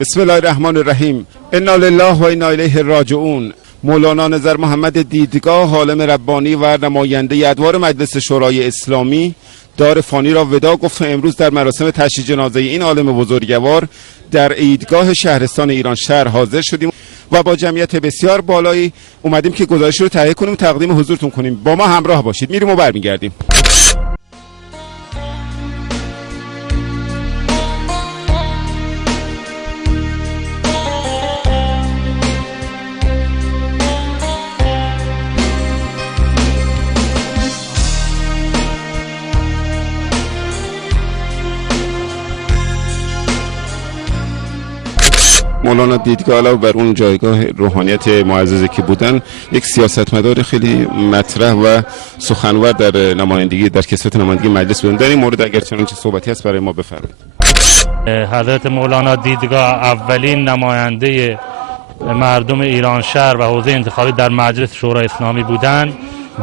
بسم الله الرحمن الرحیم. انا لله و انا الیه راجعون. مولانا نظر محمد دیدگاه، عالم ربانی و نماینده ادوار مجلس شورای اسلامی، دار فانی را وداع گفت. امروز در مراسم تشییع جنازه این عالم بزرگوار در عیدگاه شهرستان ایران شهر حاضر شدیم و با جمعیت بسیار بالایی اومدیم که گزارش رو تهیه کنیم، تقدیم حضورتون کنیم. با ما همراه باشید، میریم و برمیگردیم. مولانا دیدگاه علاوه بر اون جایگاه روحانیت معززی که بودن، یک سیاستمدار خیلی مطرح و سخنور در نمایندگی، در کسوت نمایندگی مجلس بودن. در این مورد اگر چنانچه صحبتی هست برای ما بفرمایید. حضرت مولانا دیدگاه اولین نماینده مردم ایران شهر و حوزه انتخابی در مجلس شورای اسلامی بودند.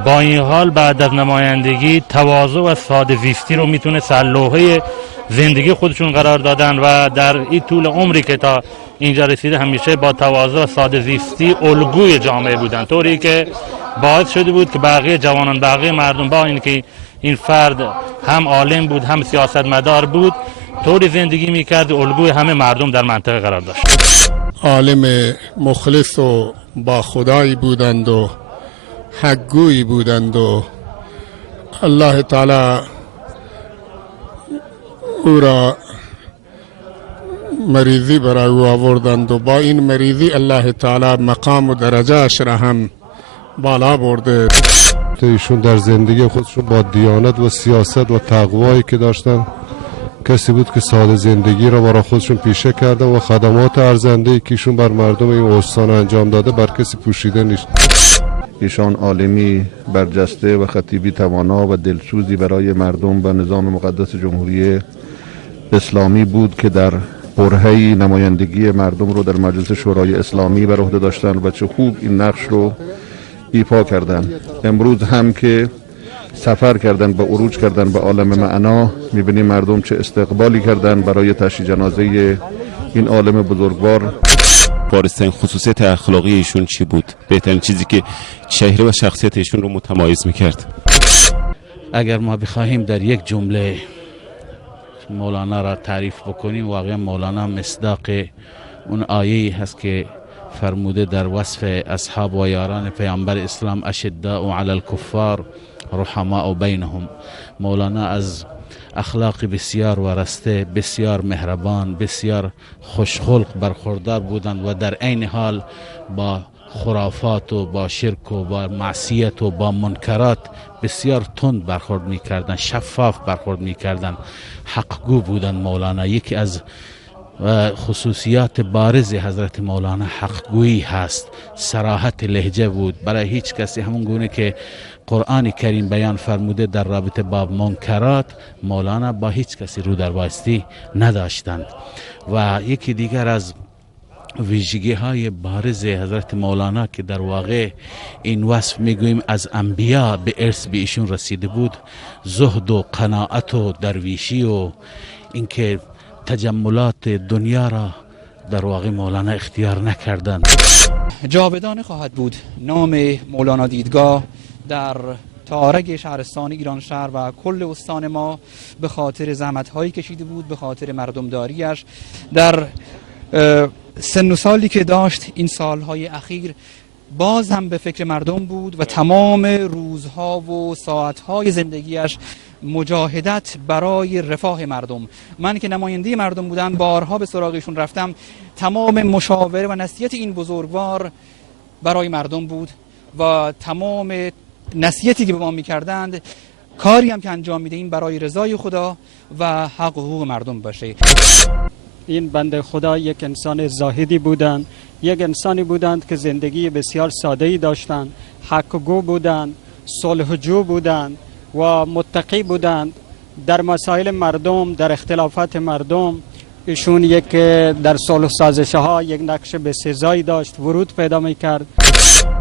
با این حال بعد از نمایندگی تواضع و ساده زیستی رو میتونه سلوحه زندگی خودشون قرار دادن و در این طول عمری که تا اینجا رسیده همیشه با تواضع و ساده زیستی الگوی جامعه بودن، طوری که باعث شده بود که بقیه جوانان، بقیه مردم، با اینکه این فرد هم عالم بود هم سیاستمدار بود، طوری زندگی میکرد الگوی همه مردم در منطقه قرار داشت. عالم مخلص و با خدایی بودند و حقگویی بودند و الله تعالی او را مریضی برای او آوردند و با این مریضی الله تعالی مقام و درجهش را هم بالا برده. ایشون در زندگی خودشون با دیانت و سیاست و تقوایی که داشتن، کسی بود که ساده زندگی را برای خودشون پیشه کرده و خدمات ارزنده‌ای که ایشون بر مردم این استان انجام داده بر کسی پوشیده نیست. ایشان عالمی برجسته و خطیبی توانا و دلسوزی برای مردم و نظام مقدس جمهوری اسلامی بود که در برهه‌ای نمایندگی مردم رو در مجلس شورای اسلامی بر عهده داشتن و چه خوب این نقش رو ایفا کردن. امروز هم که سفر کردن و عروج کردن به عالم معنا، می‌بینیم مردم چه استقبالی کردن برای تشییع جنازه این عالم بزرگوار. بارزترین خصوصیت اخلاقی ایشون چی بود؟ بهترین چیزی که چهره و شخصیت ایشون رو متمایز میکرد؟ اگر ما بخواهیم در یک جمله مولانا را تعریف بکنیم، واقعا مولانا مصداق اون آیه‌ای هست که فرموده در وصف اصحاب و یاران پیامبر اسلام: اشداء علی الکفار رحماء بینهم. مولانا از اخلاق بسیار وارسته، بسیار مهربان، بسیار خوشخلق برخوردار بودند و در عین حال با خرافات و با شرک و با معصیت و با منکرات بسیار تند برخورد می‌کردند، شفاف برخورد می‌کردند، حقگو بودند. مولانا یکی از خصوصیات بارز حضرت مولانا حقگویی هست، صراحت لهجه بود. برای هیچ کسی، همون گونه که قرآن کریم بیان فرموده در رابطه با منکرات، مولانا با هیچ کسی رو در بایستی نداشتند. و یکی دیگر از ویژگی های بارز حضرت مولانا که در واقع این وصف میگوییم از انبیا به ارث به ایشون رسیده بود، زهد و قناعت و درویشی و اینکه تجملات دنیا را در واقع مولانا اختیار نکردند. جاودانه خواهد بود نام مولانا دیدگاه در تارگ شهرستان ایران شهر و کل استان ما، به خاطر زحمت هایی کشیده بود، به خاطر مردمداریش در سن و سالی که داشت. این سالهای اخیر باز هم به فکر مردم بود و تمام روزها و ساعتهای زندگیش مجاهدت برای رفاه مردم. من که نماینده مردم بودم، بارها به سراغشون رفتم. تمام مشاوره و نصیحت این بزرگوار برای مردم بود و تمام نصیحتی که به ما میکردند، کاری هم که انجام میدهیم برای رضای خدا و حق و حقوق مردم باشه. این بنده خدا یک انسان زاهدی بودند، یک انسانی بودند که زندگی بسیار ساده‌ای داشتند، حق‌گو بودند، صلح‌جو بودند و متقی بودند در مسائل مردم، در اختلافات مردم. ایشون یک در صلح سازش‌ها یک نقش بسزایی داشت، ورود پیدا می‌کرد.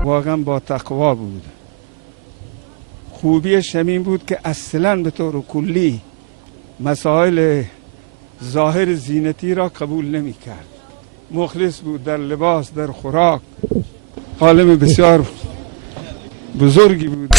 واقعا با تقوا بود. خوبیش همین بود که اصلاً به طور کلی مسائل ظاهر زینتی را قبول نمی کرد. مخلص بود در لباس، در خوراک. عالم بسیار بزرگی بود.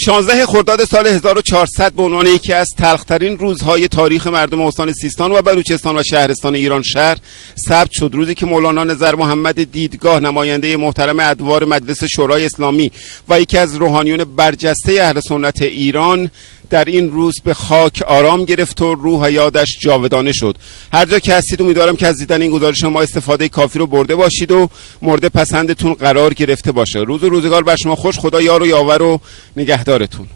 شانزده خرداد سال 1400 به عنوان یکی از تلخ‌ترین روزهای تاریخ مردم استان سیستان و بلوچستان و شهرستان ایران شهر ثبت شد. روزی که مولانا نظر محمد دیدگاه، نماینده محترم ادوار مجلس شورای اسلامی و یکی از روحانیون برجسته اهل سنت ایران در این روز به خاک آرام گرفت و روح یادش جاودانه شد. هر جا که هستید امیدوارم که از دیدن این گزارش ما استفاده کافی رو برده باشید و مورد پسندتون قرار گرفته باشه. روز و روزگار بر شما خوش. خدا یار و یاور و نگهدارتون.